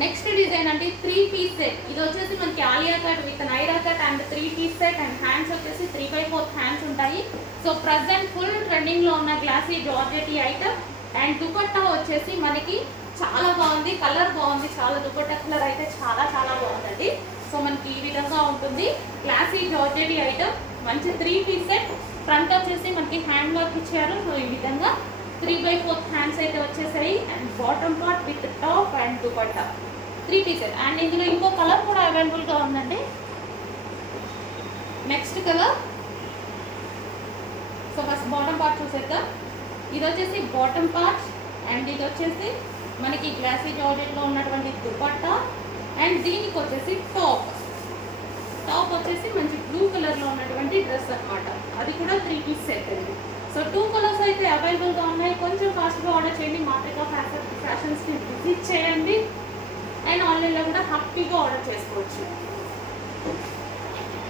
Next design అంటే 3 piece set. ఇది వచ్చేసి మనకి Aliya cut with Naira cut and 3 piece set and hands వచ్చేసి 3/4 హ్యాండ్స్ ఉంటాయి. సో ప్రజెంట్ ఫుల్ ట్రెండింగ్ లో ఉన్న glossy georgette item. And dupatta వచ్చేసి మనకి చాలా బాగుంది, కలర్ బాగుంది, చాలా దుపట్టా కలర్ అయితే చాలా చాలా బాగుందండి. సో మనకి ఈ విధంగా ఉంటుంది గ్లాసీ జార్జెట్ ఐటమ్. మంచి 3 పీస్ సెట్. ఫ్రంట్ వచ్చేసి మనకి హ్యాండ్ వర్క్ ఇచ్చారు. సో ఈ విధంగా 3/4 హ్యాండ్స్ అయితే వచ్చేసాయి and bottom part with top and dupatta 3 piece set. And ఇందులో ఇంకో కలర్ కూడా అవైలబుల్గా ఉందండి. Next colour. So first bottom part చూసేద్దాం. ఇది వచ్చేసి బాటమ్ పార్ట్ అండ్ ఇది వచ్చేసి మనకి గ్లాసీ జార్జెట్లో ఉన్నటువంటి దుపట్టా అండ్ దీనికి వచ్చేసి టాప్ వచ్చేసి మంచి బ్లూ కలర్లో ఉన్నటువంటి డ్రెస్ అనమాట. అది కూడా 3 పీస్ సెట్ అండి. సో 2 కలర్స్ అయితే అవైలబుల్గా ఉన్నాయి. కొంచెం ఫాస్ట్గా ఆర్డర్ చేయండి. మాత్రికా ఫ్యాషన్స్ని విజిట్ చేయండి అండ్ ఆన్లైన్లో కూడా హ్యాపీగా ఆర్డర్ చేసుకోవచ్చు.